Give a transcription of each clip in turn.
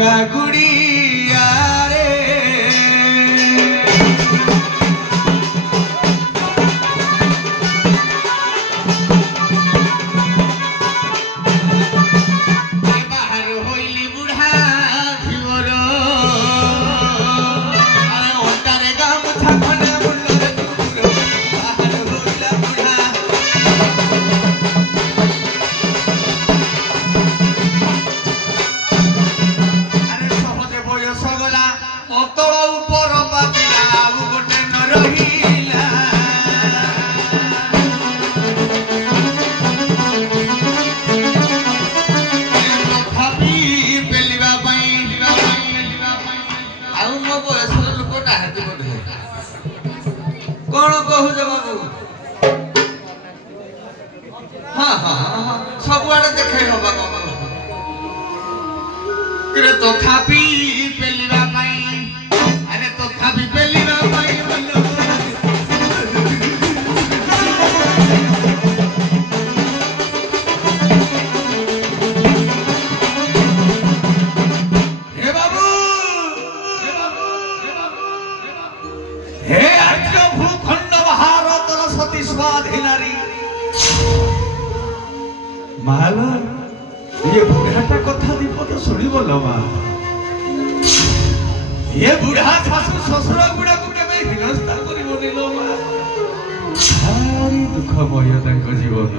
भंगा गुड़िया रे बाहर होइली बुढ़ा भिवर अंतारे गाम थाना मुंडर दूर बाहर होइला बुढ़ा कौन कहू बाबू हाँ हाँ हाँ सबुआड़े देखे हवा तथापि पेलिबा अरे तथापि पेलिबा हे बाबू हे आज भूखंड भारतर सती स्वाधीनारी माला ये बुढ़ाटा कथा दीपद शुणी बोल मा ये बुढ़ा शाशु शशुर गुड़ा को केबे हिनस्ता करिबोनी लो मा भारी दुखमय तांको जीवन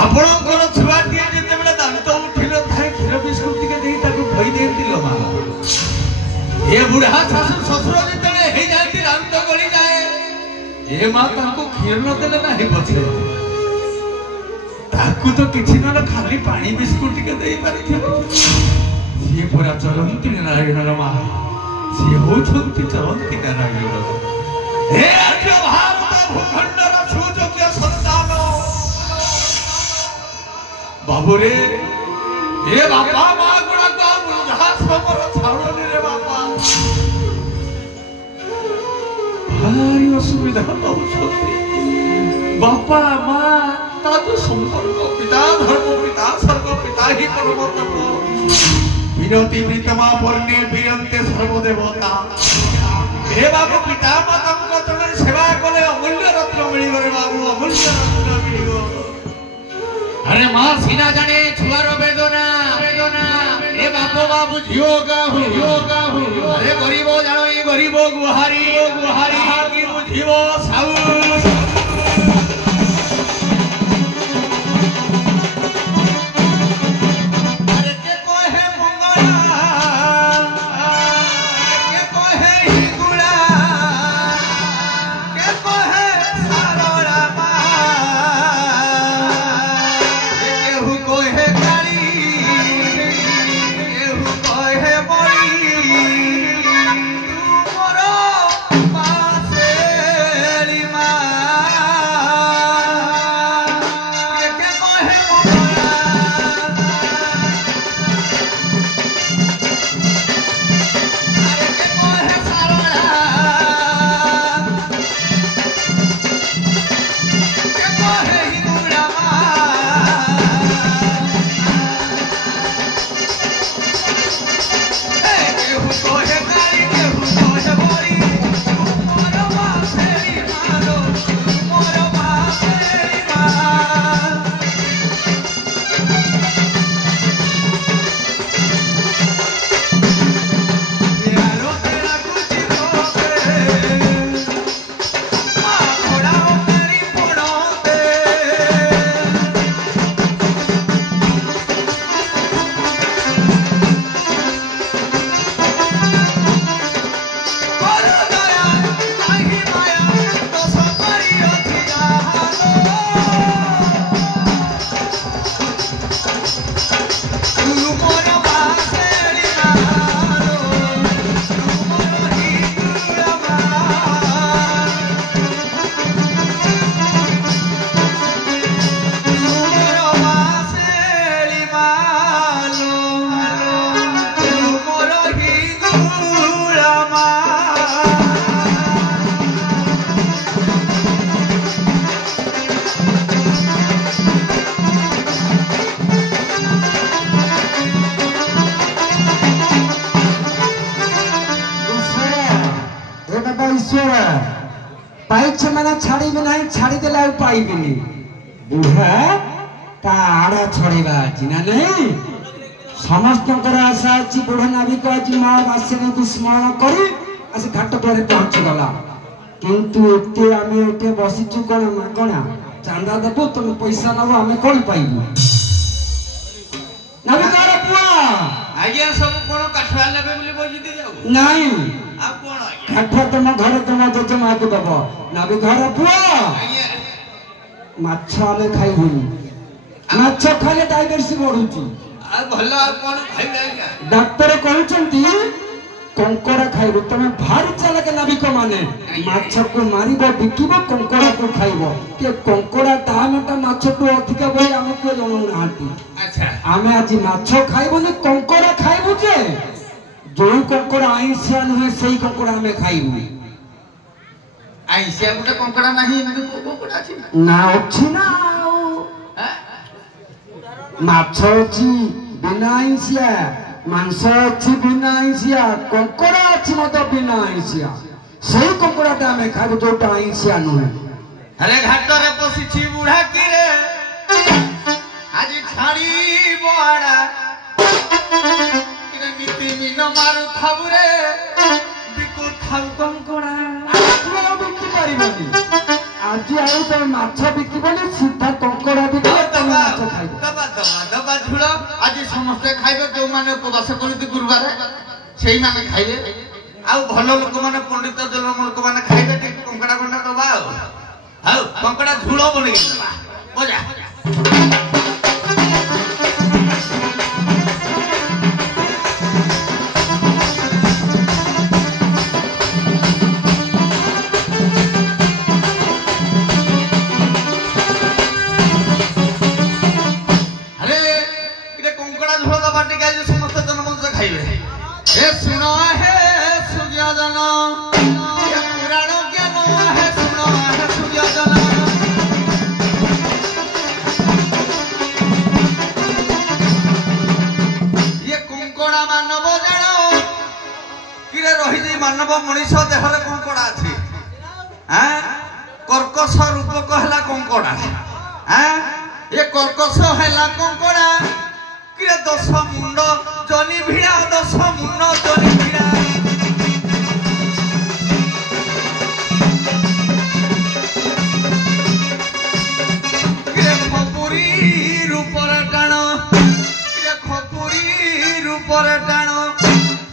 आपणकर छुआटिए जेतेबेले दांत उठिल थाए क्षीर बिस्कुट टिके देई ताको खई देती लो मा ये बुढ़ा शाशु शशुर जेतेबेले हे जाती दांत गली जाए ए मा ताको क्षीर न देले नाही बचे ताकू तो किछि न खाली पानी बिस्कुट टिके देई पारिथिबो सी पूरा चरंती नारायण मा सी होछंती चरंती नारायण हे आज भारत भूखंडर सुयोग्य संतान बाबू रे ए बापा मा गुणा का वृद्धा समर छाड़नी रे बापा भारी असुविधा होछंती बापा मा तातो संपर्क पिता धर्म पिता सर्व पिता ही कर्म तप विनती प्रीतमा पर्णे विरंते सर्वदेवता हे बाबू पिता माता को तने सेवा कले अमूल्य रत्न मिलिबो रे बाबू अमूल्य रत्न मिलिबो अरे मां सीना जाने छुआर वेदना वेदना ए बापू बाबू झियोगा हो अरे गरीबो जानो ई गरीबो गुहारी की बुझिबो साउ पाइछे मैंने छाड़ी भी नहीं छाड़ी देला पाइबिनी बुढ़ा ता आड़ा छड़ेबा जिना नहीं समस्त आशा अच्छी बुढ़ा नाविक आज माँ आसने को स्मरण करी आसे घाट पर पहुंची गला किंतु एते आमे एते बसिचु कोन मागणा चांदा देबो तुम पैसा नबो आमे कोन पाइबु नाविकार पुआ आज्ञा सब कोन काठवा लेबे बोली बजिति जाऊ नहीं आ कोन आज्ञा काठ तुम घर तुम जज माग दबो नाविकार पुआ आज्ञा माछ आमे खाइबुनी माछ खाले डायबिटीज बढ़ुची आ भला कोन खाइबा डॉक्टर कहउचंती कंकड़ा खाइबो तमे भारी चालक नाविक माने माछ को मारिबो बिकिबो कंकड़ा को खाइबो के कंकड़ा दामटा माछ को अधिक बोली हमको जणौ नांती अच्छा आमे आज माछ खाइबो नि कंकड़ा खाइबो जे जो कंकड़ा आइसिया नहे सेही कंकड़ा हमें खाइबो आइसिया गुटे कंकड़ा नाही ना कंकड़ा अछि ना अछि ना हां माछ अछि बिना आइसिया मांस अच्छी बिना आइसिया कंकड़ा अच्छी मत बिना आइसिया सही कंकड़ा आम खाइब जोटा आइसिया नुहे अरे घाट रे पसिछि बुढ़ा की रे आज छाड़ी बड़ा किरे नीति मिन मारू खाबु रे बिकु खाउ कंकड़ा आज बिकी परिबनी आज आउ तो माछ बिकिबनी सीधा कंकड़ा बिकी तमे माछ खाइब दबा झुड़ आज समस्ते खाइबे जो माने उपवास करती गुरुवार सेही माने खाइबे आउ भल लोक माने पंडित जन लोक माने खाइबे ठीक कंकड़ा गंडा दबा आउ कंकड़ा झुड़ बने दबा बजा मानव मनीष देहर कंकड़ा अच्छी कर्कश रूप कहला कंकड़ा ये कर्कश है कंकड़ा कि 10 मुंड जनी भिड़ा 10 मुंड जनी भिड़ा खपुरी रूपर टाण खपुरी रूपर टाण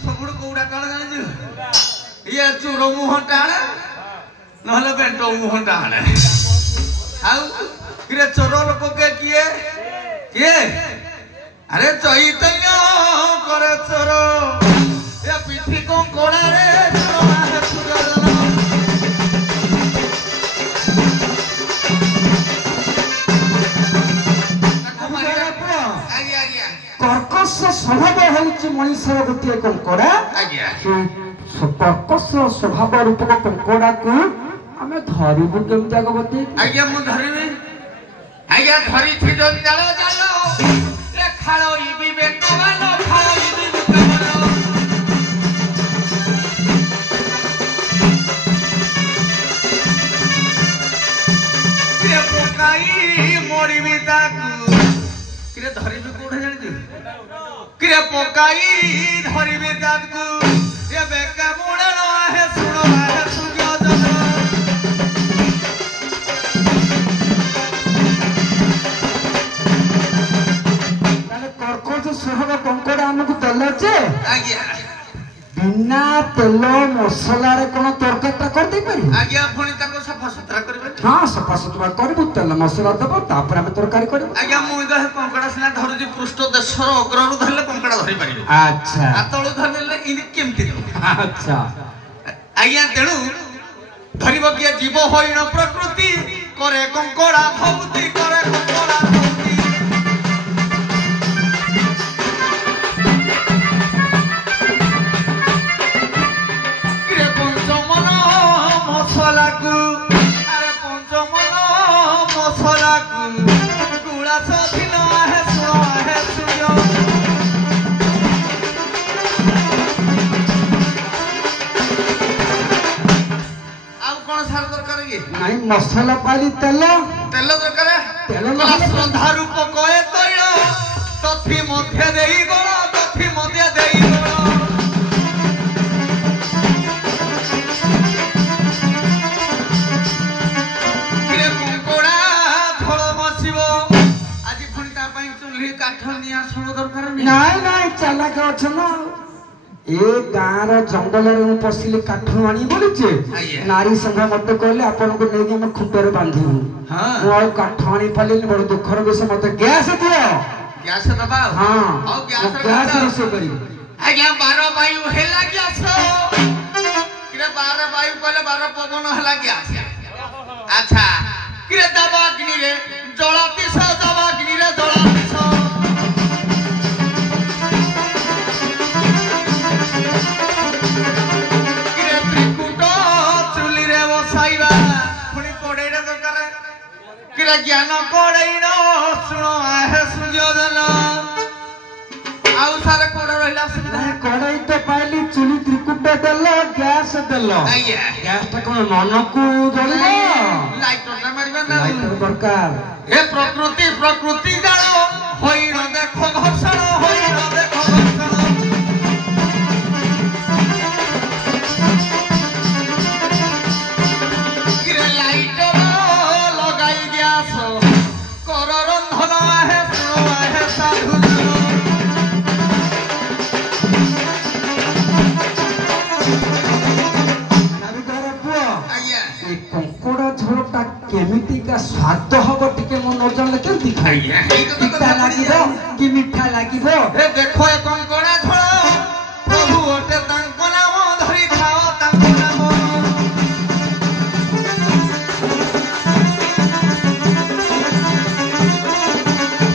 सब कौड़ा टाण जानी ये चूर मुह टाण नहले बेंट मुह टाण आउ चोर लोक के किए किए अरे चैतन्य करे चोर ये पिठी कंकड़ा रे कर्कश स्वभाव होउची मनुष्य गोटे कंकड़ा कर्कश स्वभाव रूपक कंकड़ा को आमे धरिबु केम जागवती आज्ञा मु धरिबी आज्ञा धरि थि जन जालो जालो ले खालो इबी बेकवालो खालो इबी बेकवालो के पोकाई मोड़ीबी ताकू के धरिबी कोठे जानि दे के पोकाई धरिबी ताकू ये बेका मुड़नो आहे सुनो आहे सुजो जनो स्वभाव कंकड़ा आमको देला जे आज्ञा बिना तेल मसला रे कोन तरकारीटा कर दे पारी आज्ञा फणी ताको सफा सुतरा करबे हां सफा सुतरा करबो तेल मसला देबो तापर हम तरकारी करबो आज्ञा मु दे कंकड़ा सिना धरुजी पृष्ठ देशर अग्ररु धरले कंकड़ा धरि पारिबे अच्छा आतळु धरले इन केमति अच्छा आज्ञा तेणु धरिबो के जीव होइण प्रकृति करे कंकड़ा भौति करे कंकड़ा भौति अरे पंचमन मसला गुड़ा सखिन है सुनो है सुनो आउ कौन सार दरकार मसला पाली तेल तेल दरकार तेल श्रद्धा रूप कए तैल तथि मध्य देई गण तथि मध्य देई गण किरे कंकोड़ा झोल बसिबो आज पुणी ता पई चुल्ही काठ निया सुनो दरकार नाई नाई चालाक अछन ए गाँव जंगल में पशिले काठ आनी बोलीचे नारी संघ मत कहले आपन को नहीं हम खुटर बांधिबु हां मो काठ आनी पाले बड़ दुखर विषय मत गैस दियो गैस दबा हां और गैस रोसे करी आज्ञा 12 वायु हेला गैस किरे 12 वायु कहले 12 पवन हेला गैस अच्छा किरे दबा अग्नि रे जलाती स दबा अग्नि रे जलाती स ज्ञान कड़ई शुण है सुजोधन आउ सारे कोड़ रहिला सुविधा कड़ई तो पाइली चुली त्रिकुट देल गैस देल गैस टा कोन मन को जलिबो लाइटर ना मारिबा ना लाइटर दरकार हे प्रकृति जानो होई न देखो घर्षण होई न देखो घर्षण किरे लाइटर लगाई गैस कर रंधन है सुनो है साधु कंकोड़ा झोलटा केमिति का स्वाद हबो टिके मन न जानले केमति खाई मीठा लागिबो कि मीठा लागिबो ए देखो ए कंकोड़ा झोल प्रभु ओटे तांको नाम धरि खाओ तांको नाम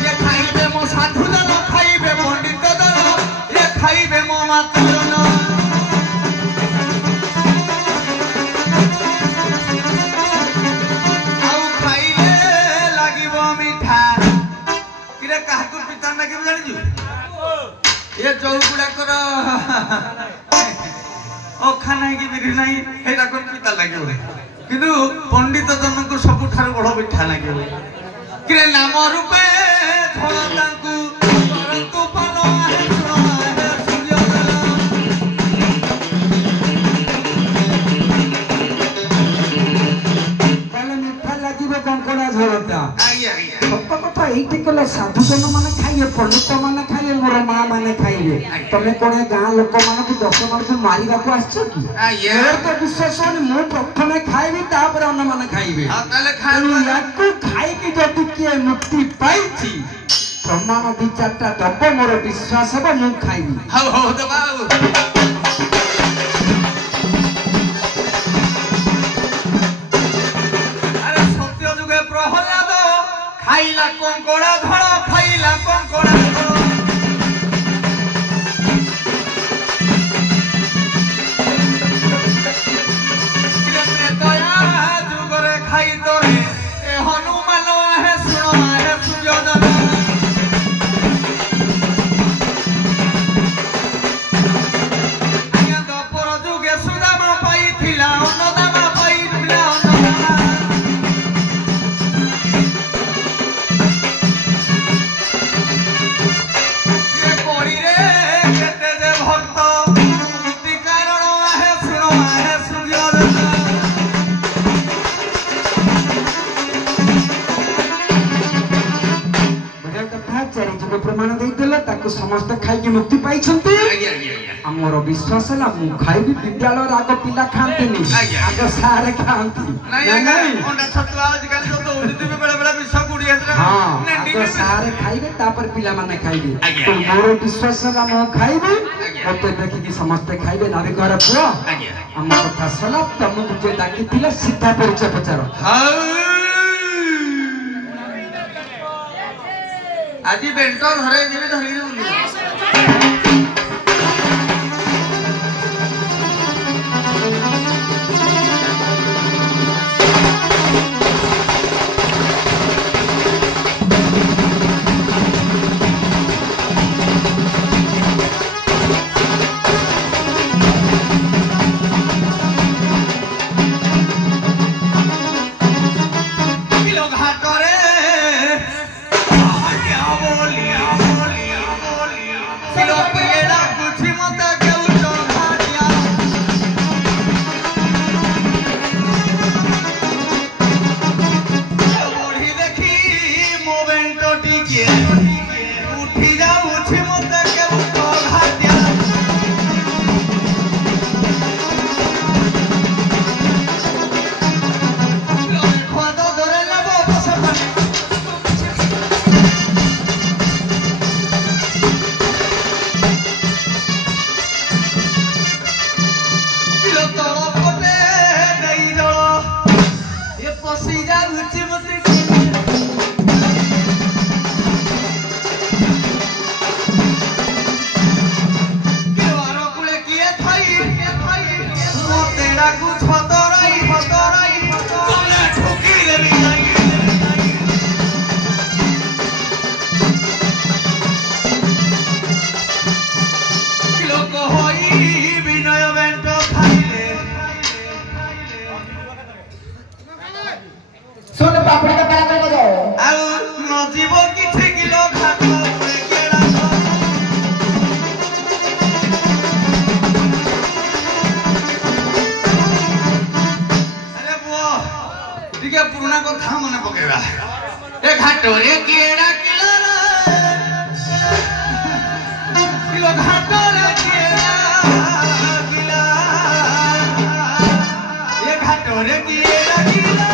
ये खाइबे मो साधु दल खाइबे पंडित दल ये खाइबे मो माता दल ये चौगुड़ा कर अखा नहीं कि बिरी नहीं हेटा कोन पिता लागियो किंतु पंडित जन को सबठार बड़ मिठा लागियो किरे नाम रूपे धरतांकु परंतु पनो आहे सुनो आहे पहले मीठा लागिबो कंकोड़ा झोलटा आइया सब कथा एइटे कले साधु जन माने खाइए पंडित माने खाइए मोर मां माने खाइए तमे कोने गां लोक माने को 10 मार को मारिबा को आछो की यार तो विश्वास होनी मु प्रथमे खाइबी तापर अन्य माने खाइबे हां ताले खाइबो याकू खाइ की जति के मुक्ति पाइछि प्रमाण दि चारटा दब मोर विश्वास हबो मु खाइबी हो दबाऊ खाइला कंकोड़ा धड़ खाइला कंकोड़ा धड़ दया जुगरे खाई तोरे ए हनुमान आहे सुनो आहे सुजोधन आज्ञा दपर जुगे सुदाम पाइथिला अन्नदामा पाइथिला अन्नदामा प्रमाण देइतले ताको समस्त खाइके मुक्ति पाइछन्ती हमर विश्वास है मु खाइबी विद्यालय राग पिला खांतीनी आगे सारे खांती नहीं अंडा छतुआ आजकल तो उदित में बड़ा बड़ा विष गुड़ी है हां आगे सारे खाइबे तापर पिला माने खाइबे तो मोर विश्वास है मु खाइबी ओते देखि कि समस्त खाइबे नाबे घर पुओ हम कथा सला तुमको जे डाकितिले सीधा परिचय पचारो आज बेंटो धरे दिबे धरि Kilo piera kuchi mata keucho ghatia. Bodi dekhi momento tikie. Uthi jauchi mata keucho ghatia. Cuando dore la boca se pone. सुन पापड़ी का पैरा कर बजाओ जीव किसी किलो खातो अरे वो ठीक है पुराना को था मने पकेगा ए घाटो रे केड़ा किलो किलो घाटो रे केड़ा किला ये घाटो रे केड़ा किला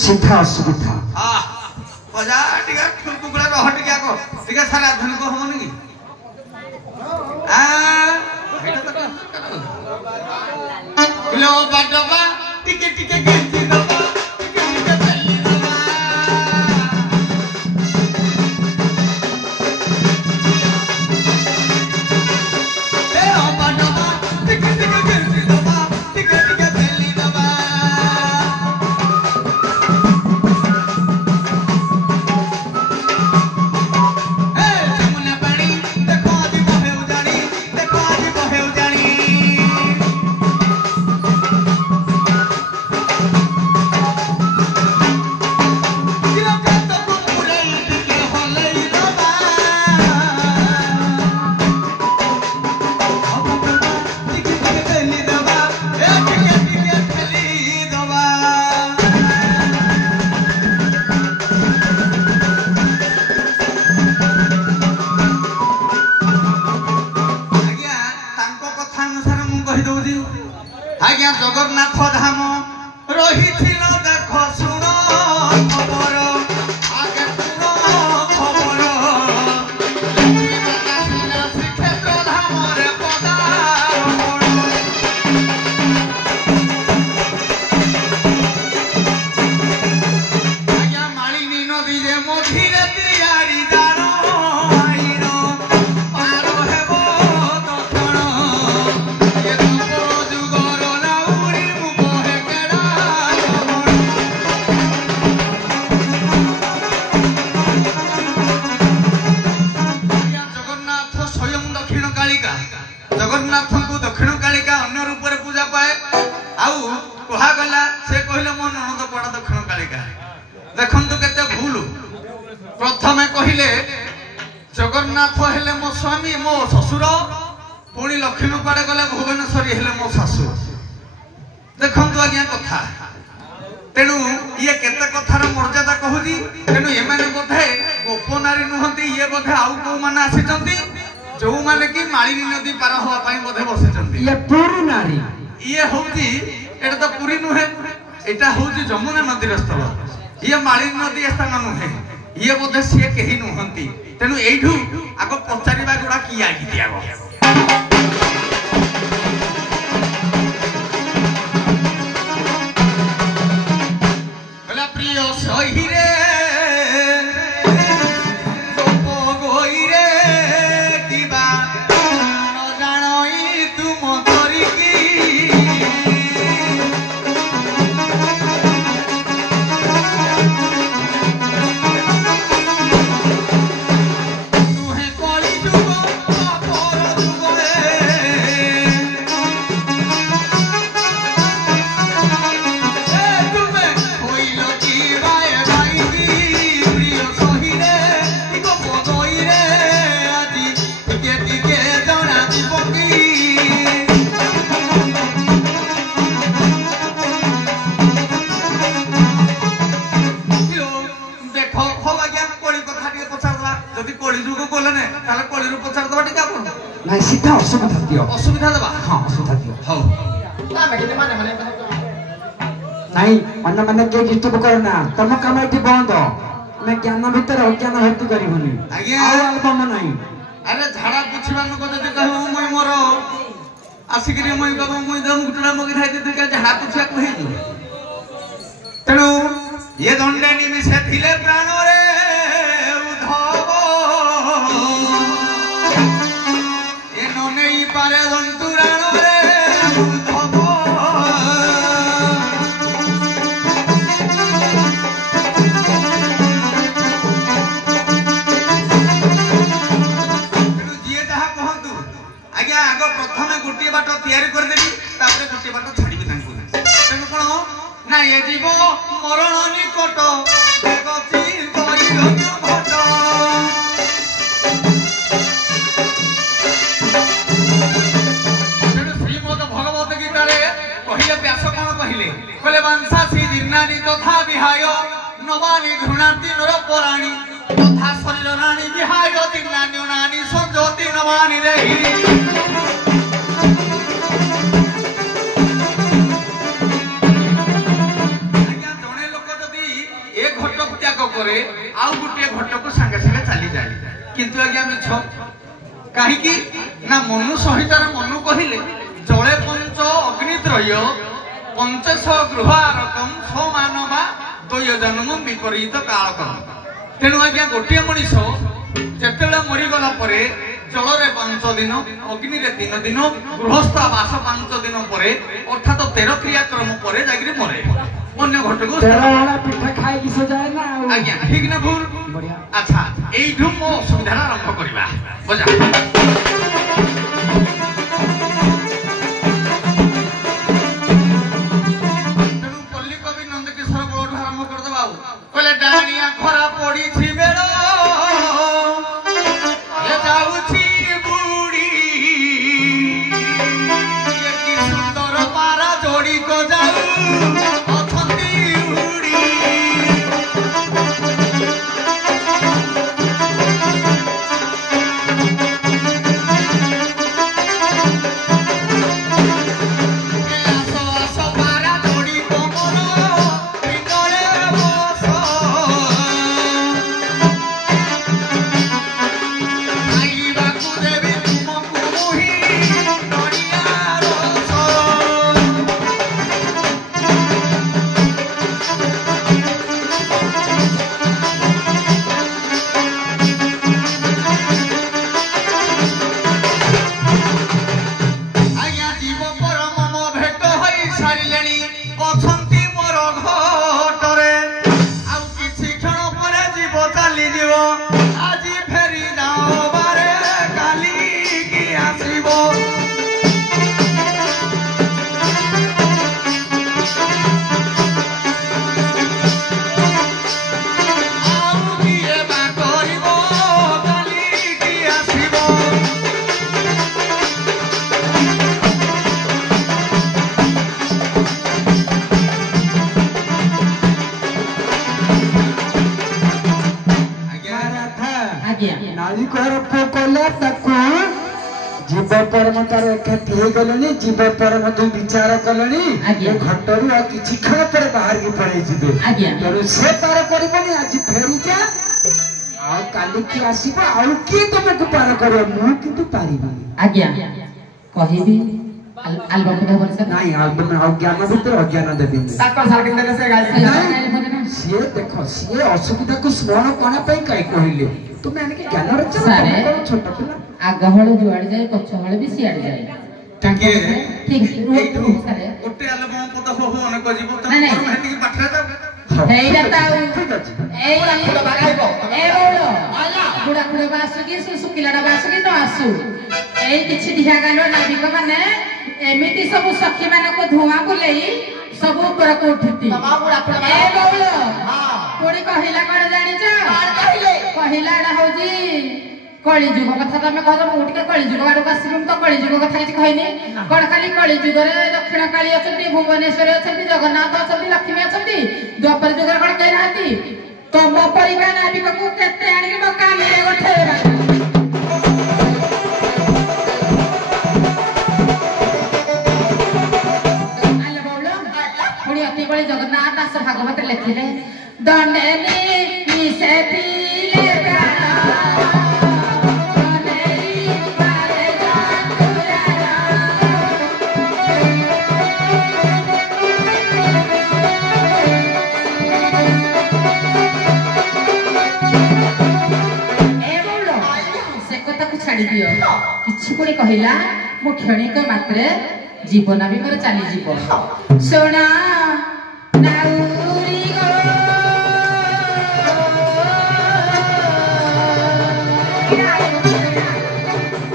सीधा सुविधा जो माने कि मालिनी नदी पार हवा पाई बोधे बसिचंती ये पूरी नारी ये होउची एटा तो पूरी नुहे एटा होउची जमुना नदी स्थल ये मालिनी नदी स्थान नुहे ये बोधे से केही नुहंती तेनु एठू आगो पचारिबा गुडा की आगी दियागो होला प्रिय सही रे नहीं सीधा असुविधा दियो असुविधा दबा हाँ असुविधा दियो हां ना मैं माने नहीं अन्य माने के डिस्टर्ब करना तुम काम एठी बंद मैं ज्ञान भीतर अज्ञान भर्ती करिबनी आज्ञा आ एल्बम नहीं अरे झाड़ा पुछिबा न को जदी कहबो মই मोर आसिकरी মই कहबो মই दम गुटना मगे थाई दे के झाड़ा पुछिया कहि तेनु ये दंडे निमिषे थिले प्राण रे उधव ये न नहीं पारे दंतुराण रे उधव गोटे बाट तैयारी कर देबी तापर गोटे बाट छाड़ीबी तांको तेन कोन ना ये जीव मरण निकट बेगती दैरण्य भट तेन श्रीमद् भगवत गीता रे कहिले व्यास कोन कहिले वंशासी दीर्णानि तथा विहाय नवानि घृणाति नर पराणी तथा शरीर राणी विहाय दीर्णानि नानि संजोति नवानि देहि करे आउ गुटे घट को संगे संगे चली जाए किंतु आज्ञा मिछ काहे कि ना मनु सहितार मनु कहिले जळे पंच अग्नित्रय पंचश गृहारकम सो मानवा द्वय जन्म विपरीत कालकम तेनु आज्ञा गोटे मनीष जेतेले मरि गला परे जल रे 5 दिन अग्नि रे 3 दिन गृहस्थ वास 5 दिन परे अर्थात 13 क्रियाक्रम परे जागिरी मरे अन्य घट को तेरा पिठा खाई कि से जाए ना आज्ञा ठीक ना भूल बढ़िया अच्छा एई ढुम सुविधा आरंभ करबा बजा तेनु पल्ली कवि नंदकिशोर बोर्ड आरंभ कर दबा कहले डानिया खरा पड़ी छी बेड़ो ले जाऊ छी बुड़ी ये की सुंदर पारा जोड़ी को जाऊ नाली को रखो कोले तक जीव परम तार एकाठी हो गले जीव परम तू विचार कले घटरू आ किछि क्षण पर बाहर की पड़े जीवे तेणु से पार करबनी आज फेरी जा आ काली की आसीबो आ के तुमको पार करो मु किंतु पारिबनी आज्ञा कहिबी एल्बम के वर्ष नहीं एल्बम में अज्ञान भीतर अज्ञान देबी ताकर साल के से गाली सी देखो सी असुविधा को स्मरण कोना पई काई कहिले तुम एने के ज्ञान रच छोट पिला आगहळ जुआड़ जाए पछहळ भी सियाड़ जाए टांकी ठीक सारे ओटे एल्बम पता हो अनेक जीव त हेती पाठरा जा हेइरा ताऊ ठीक अछि ए खुड़ा बाखाइबो ए बोलो खुड़ा खुड़ा बासु की सुकिलाडा बासु की न आसु ए किछि दिहा गानो नाविक माने एमिति सब सखी माने को धुआं बुलेई सब ऊपर को उठती ए बोलो हां कोडी कहिला कोन जानि छ कोन कहिले कहिलाडा होजी कली जुग कथा तमे कहत मु टिके कली जुग आडो आसिलुम तो कली जुग कथा किछि कहैनी कोन खाली कली जुग रे दक्षिण काली अछंती भुवनेश्वर अछंती जगन्नाथ अछंती लक्ष्मी अछंती द्वापर जुग रे कोन कहि रहती तम परिवार नाविक को केते आनि के मका मेरे गोठे जगन्नाथ दास भागवत लिखिले दंडेनी निसेती ले छाड़ी दियो किछि कोनी कहिला मो क्षणिक मात्रे जीवन भी मोर चली जीव सोना नाउरी गो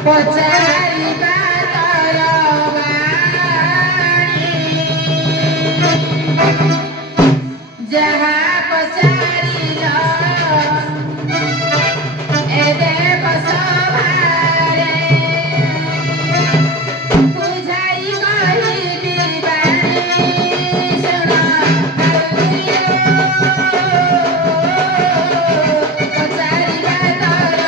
पचारी बातर जहा पचारी लो ए देव सभारे बुझाई कहि दीवानी सुना पचारी बातर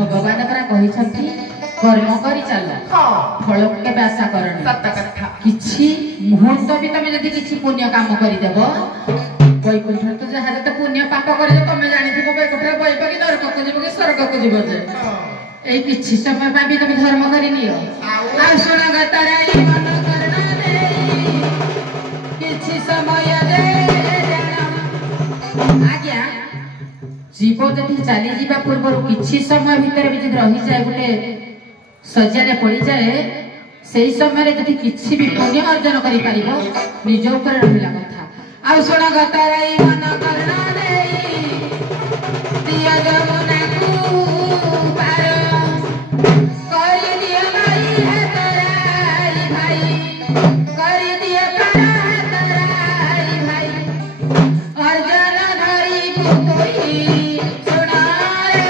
भगवान परा कहिसंती कर्म करी चल फल के आशा करनी सत्य कथा किछि मुहूर्त भी तमे यदि किछि पुण्य काम करि देबो वैकुंठ तो जहा जते पुण्य पाप करि तमे जानि थिबो वैकुंठ बइबो कि नरक को जीवो कि स्वर्ग को जीवो जे एई किछि समय पाबी तमे धर्म करि नियो आ सुना गतराई मन करना दे किछि समय दे आज्ञा जीव जदि चली जीवा पूर्व किछि समय भितर भी जदि रही जाए गोटे सज्जारे पड़ी जाए सेही समय जदि किछि भी पुण्य अर्जन करि परिबो निज ऊपर रहिला कथा आ सुना गतराई मन करना देई दिया जमुना को पार करि दिया भाई है तराई भाई करि दिया पार तराई भाई अर्जन धरी पुतोई सुना रे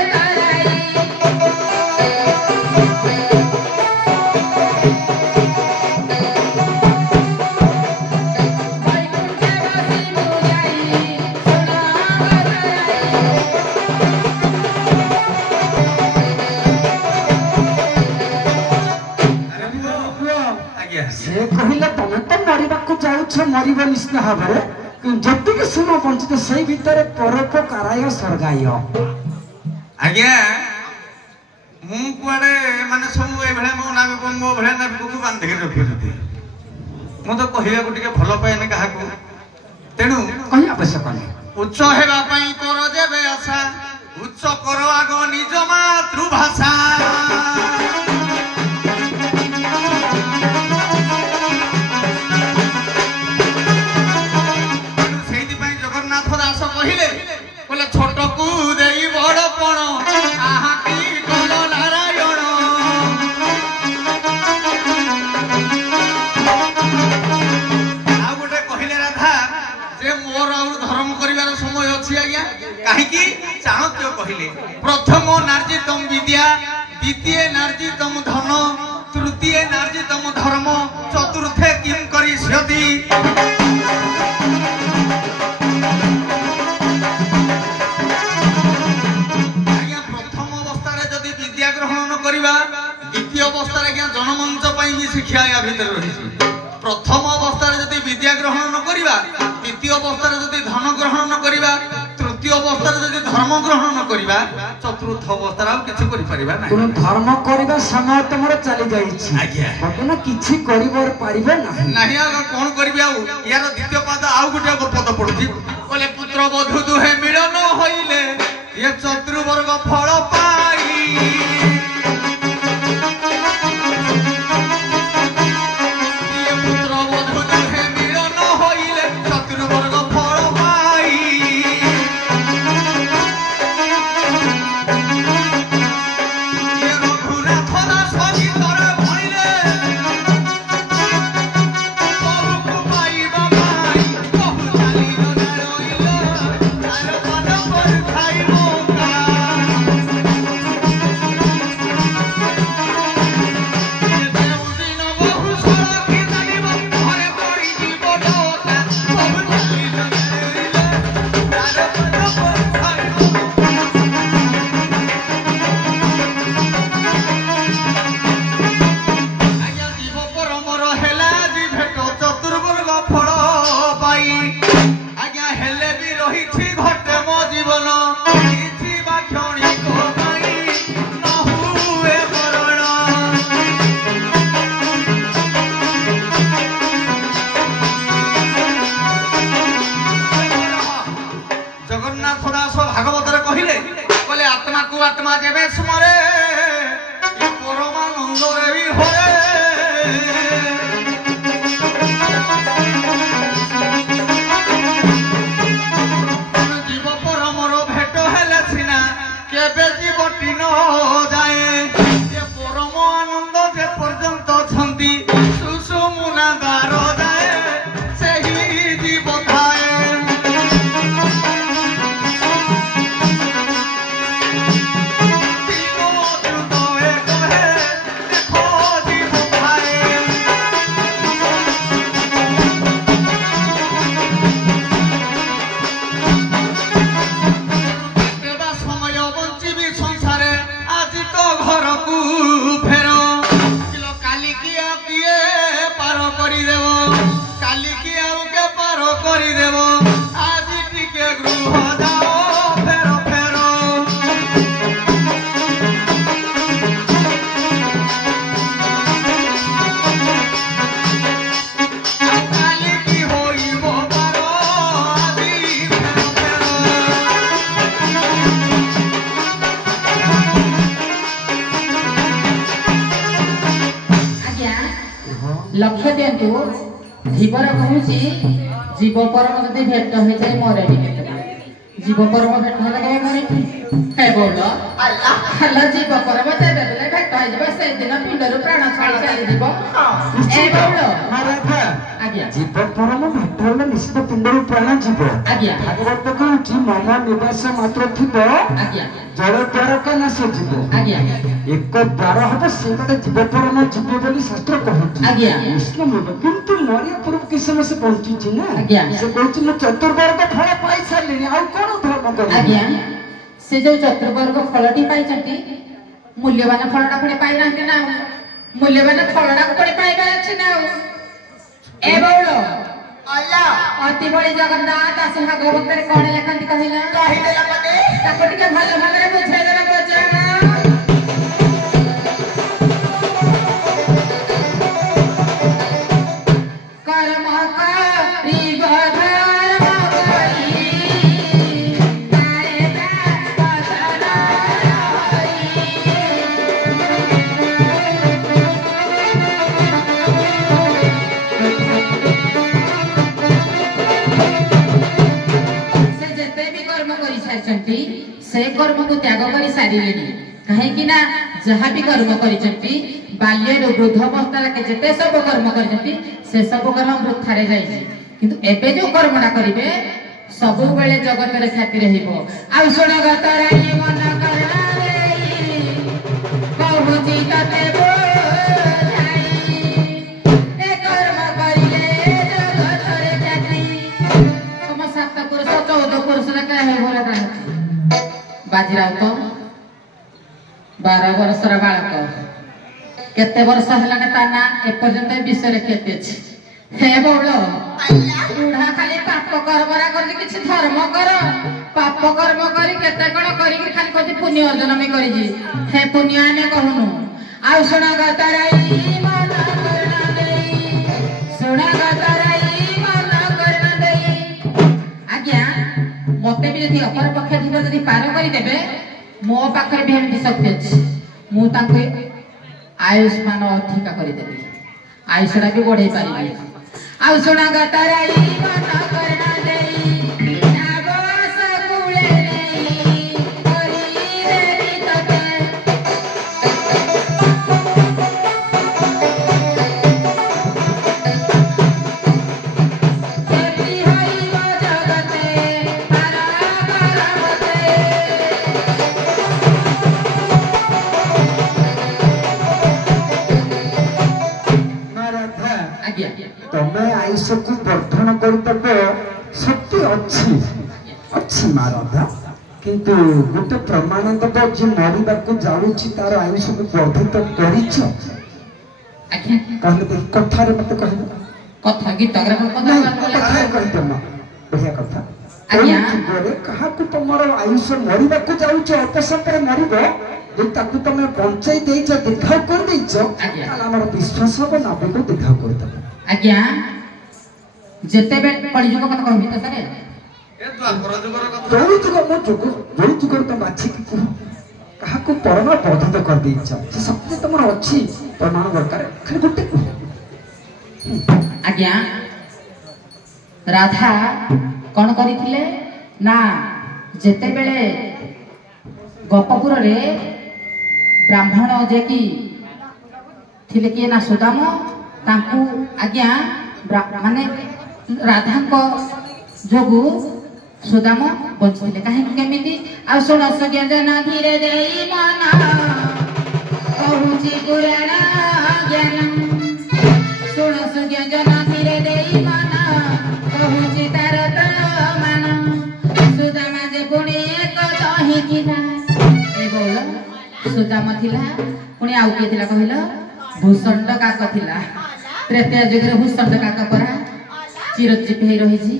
ମଣିଷ ମରିବ ନିଶ୍ଚିତ ଭାବରେ ଯେତିକି ସମୟ ବଞ୍ଚିତ ସେଇ ଭିତରେ ପରୋପକାରାୟ ସ୍ୱର୍ଗାୟ। ଆଜ୍ଞା ମୁଁ କୁଆଡେ ମାନେ ସବୁ ଏଭଳିଆ ମୋ ଭଳିଆ ନାବିକକୁ ବାନ୍ଧିକି ରଖୁଛନ୍ତି। ମୁଁ ତ କହିବାକୁ ଟିକେ ଭଲ ପାଏନି କାହାକୁ, ତେଣୁ କହିବା ଆବଶ୍ୟକ ନାହିଁ। ଉଚ୍ଚ ହେବା ପାଇଁ କର ଯେବେ ଆଶା, ଉଚ୍ଚ କର ଆଗ ନିଜ ମାତୃଭାଷା। ସେଇଥିପାଇଁ ଜଗନ୍ନାଥ ଦାସ କହିଲେ ଛୋଟକୁ ଦେଇ ବଡ଼ ପଣ ଆହା କି କଲ ନାରାୟଣ। ଆଉ ଗୋଟେ କହିଲେ ରାଧା ଯେ ମୋର ଆଉ ଧର୍ମ କରିବାର ସମୟ ଅଛି ଆଜ୍ଞା। କାହିଁକି? ଚାଣକ୍ୟ କହିଲେ ପ୍ରଥମ ନାର୍ଜିତମ୍ ବିଦ୍ୟା, ଦ୍ୱିତୀୟ ନାର୍ଜିତମ୍ ଧନ, ତୃତୀୟ ନାର୍ଜିତମ୍ ଧର୍ମ, ଚତୁର୍ଥେ କିଂ କରିଷ୍ୟତି। ଆଜ୍ଞା ପ୍ରଥମ ଅବସ୍ଥାରେ ଯଦି ବିଦ୍ୟା ଗ୍ରହଣ ନ କରିବା, ଦ୍ୱିତୀୟ ଅବସ୍ଥାରେ ଆଜ୍ଞା ଜନମଞ୍ଚ ପାଇଁ ବି ଶିକ୍ଷା ୟା ଭିତରେ ରହିଛି। ପ୍ରଥମ ଅବସ୍ଥାରେ ଯଦି ବିଦ୍ୟା ଗ୍ରହଣ ନ କରିବା, ଦ୍ୱିତୀୟ ଅବସ୍ଥାରେ ଯଦି ଧନ ଗ୍ରହଣ ନ କରିବା, ତୃତୀୟ ଅବସ୍ଥାରେ ଯଦି ଧର୍ମ ଗ୍ରହଣ ନ କରିବା, ଚତୁର୍ଥ ଅବସ୍ଥାରେ ଆଉ କିଛି କରିପାରିବା ନାହିଁ। ତେଣୁ ଧର୍ମ କରିବା ସମୟ ତମର ଚାଲି ଯାଇଛି ଆଜ୍ଞା। ବର୍ତ୍ତମାନ କିଛି କରିପାରିବ ନାହିଁ। ନାହିଁ ଆଉ କଣ କରିବି? ଆଉ ୟାର ଦ୍ୱିତୀୟ ପାଦ ଆଉ ଗୋଟେ ପଦ ପଡୁଛି, କହିଲେ ପୁତ୍ର ବଧୂ ଦୁହେଁ ମିଳନ ହୋଇଲେ ଏ ଚତୁର୍ବର୍ଗ ଫଳ ପାଇ। ପୁତ୍ର ବଧୂ ଦୁହେଁ ମିଳନ ହୋଇଲେ ଚତୁର୍ବର୍ଗ ଫଳ ପାଇ। ରଘୁନାଥ ଦାସ ଗୀତରେ ଭଣିଲେ ବହୁକୁ ପାଇବା ପାଇଁ ବହୁ ଚାଲିଲ ନାରଇଲ ତାର ମନ ପରୁ ଖାଇବ କା। ଯେଉଁଦିନ ବହୁ ସଳଖି ଚାଲିବ ଘରେ ପଡ଼ିଯିବ ଡକା, ବହୁ ଚାଲିଲ ନାରଇଲ ତାର ମନ ପରୁ ଖାଇବ। ଆଜ୍ଞା ଜୀବ ପରମର ହେଲା ଆଜି ଭେଟ ଚତୁର୍ବର୍ଗ ଫଳ ପାଇ। ଆଜ୍ଞା ହେଲେ ବି ରହିଛି ଘଟେ ମୋ ଜୀବନ, କିଛି ବା କ୍ଷଣିକ ପାଇଁ ନ ହୁଏ ମରଣ। ଜଗନ୍ନାଥ ଦାସ ଭାଗବତରେ କହିଲେ ଆତ୍ମାକୁ ଆତ୍ମା ଯେବେ ସ୍ମରେ ପରମାନନ୍ଦରେ ବି ହରେ। ଜୀବ ପରମର ଭେଟ ହେଲେ ସିନା କେବେ ଜୀବଟି ନ ଯାଏ। ଯେ ପରମ ଆନନ୍ଦ ଯେ ପର୍ଯ୍ୟନ୍ତ ଅଛନ୍ତି ସୁଷୁମ୍ନା ଦ୍ୱାର ଯାଏ ସେହି ଜୀବ ଥାଏ। लक्ष्य दिंतु जीवर कहूँ जीव परम जदि भेट होता है मरे जीव परम भेट होता क्या मरे है बोल हेलो जीव परम जेबे भेट हो से दिन पिंडर प्राण छाड़ी चली जीव ए बोल आज्ञा जीव परम भेट होले निश्चित पिंडर प्राण जीव आज्ञा भागवत कहूँ मम निवास मात्र थिब आज्ञा जल द्वार का नाश जीव आज्ञा एक द्वार हम से जीव परम जीव बोली शास्त्र कहूँ आज्ञा इस्लाम किंतु मरिया पूर्व किस समय से पहुंची ना आज्ञा से कहूँ मैं चतुर्वर्ग फल पाई सारे आउ कौन धर्म कर आज्ञा से जो चतुर्वर्ग फलटी पाई मूल्यवान फलटा पुणी पाई ना मूल्यवान फलटा पुणी पाइबार अच्छे ना ए बौल आला अति बड़ी जगन्नाथ दास भागवत रे कोन लेखंती कहिला कहिदेला मने ताको टिके भलो भागरे बुझाइ देला बचना कर्म करी बधर्म करी तारे पसना से कर्म को त्याग कर सारे कहीं जहाँ भी कर्म करी बाल्य वृद्धावस्था के जिते सब कर्म करी से सब कर्म वृथारे किंतु एबे जो कर्मटा करेंगे सब बेले जगत रे ख्याति रहिबो आ सुन गतराई मन करना कहूची तते बोझाई ए कर्म करिले जगत रे ख्याति तुम 7 पुरुष 14 पुरुष रे कहे होला ता बाजीराव तो 12 वर्षर बालक केते वर्ष हलाने ताना एपर्यंत विषय केते छी हे बोलो बुढ़ा खाली पाप कर्मरा कर किछि धर्म कर पाप कर्म करी केते कोन करी खाली कथि पुण्य अर्जन में करी जी हे पुण्य आने कहनु आ सुना गतराई मन करना देई सुना गतराई मन करना देई आज्ञा मते भी यदि अपर पक्ष थी यदि पार करी देबे मो पाखरे भी एमती शक्ति अछि मु ताके आयुष्मान अधिका करी देबे आयुषरा भी बढ़ाई पारिबे आ सुना गतराई मन करना देई नागस कुले नेई करी देबी तते सेती होइबो जगते पारा करमते राधा आज्ञा तमे आयुष को वर्धन करदे सत्य अच्छी अच्छी माँ राधा किंतु गोटे प्रमाण दब जे मरवा को जाऊँच तार आयुष को वर्धित करिछ आज्ञा कहले कथारे मते कहले कथा गीत कथा कहते न बढ़िया कथा आज्ञा। गोरे कहा को तमरो आयुष मरवा को जाऊँच अपसपर मरिबो जे ताकू तमे बंचाई देइछ देखा कर देइछ आज्ञा। ताला हमर विश्वास हो नाबे को देखा कर दबो आज्ञा जेते बे कलिजुग कथा कहबी त सरे ए द्वापर जुगर कथा जोई जुगर तो बाछी की कह कहा को परम वर्धित कर देइछ से सत्य तमर अछि प्रमाण दरकार खाली गोटे आज्ञा राधा कौन करिथिले ना जेते बेले गोपपुर रे ब्राह्मण जे की थिले कि ना सुदाम तांकू आज्ञा माने राधा को जोगु सुदाम बंचिले काहे केमिति आ सुन सज्ञा जना धीरे देई मना कहूची पुराण ज्ञान सुन सज्ञा जना धीरे देई मना कहूची तार मान सुदामा जे पुणी एक दही थिला ए बोल सुदामा थिला पुणी आउ के थिला कहिलो भूषण्ड काक थिला त्रेतया जुगरे भूषण्ड काक परा चिरचिप हे रहिछि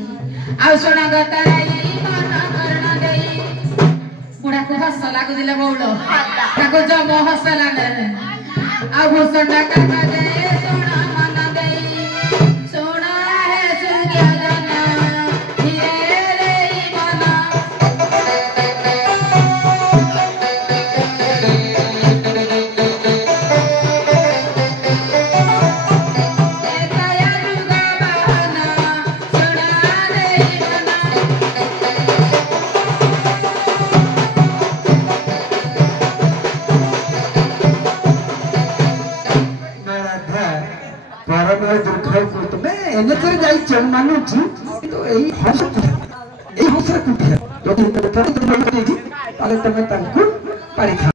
आ सुन गतराई मन करना देई पुणा को हस लागु दिले बोल ताको जब हसला ने आ भूषण्ड काक दे सुन मन देई सुन हे सुज्ञा जना धीरे देई मन मानुची तो एई हंस कुठे एई हंस कुठे যদি তুমি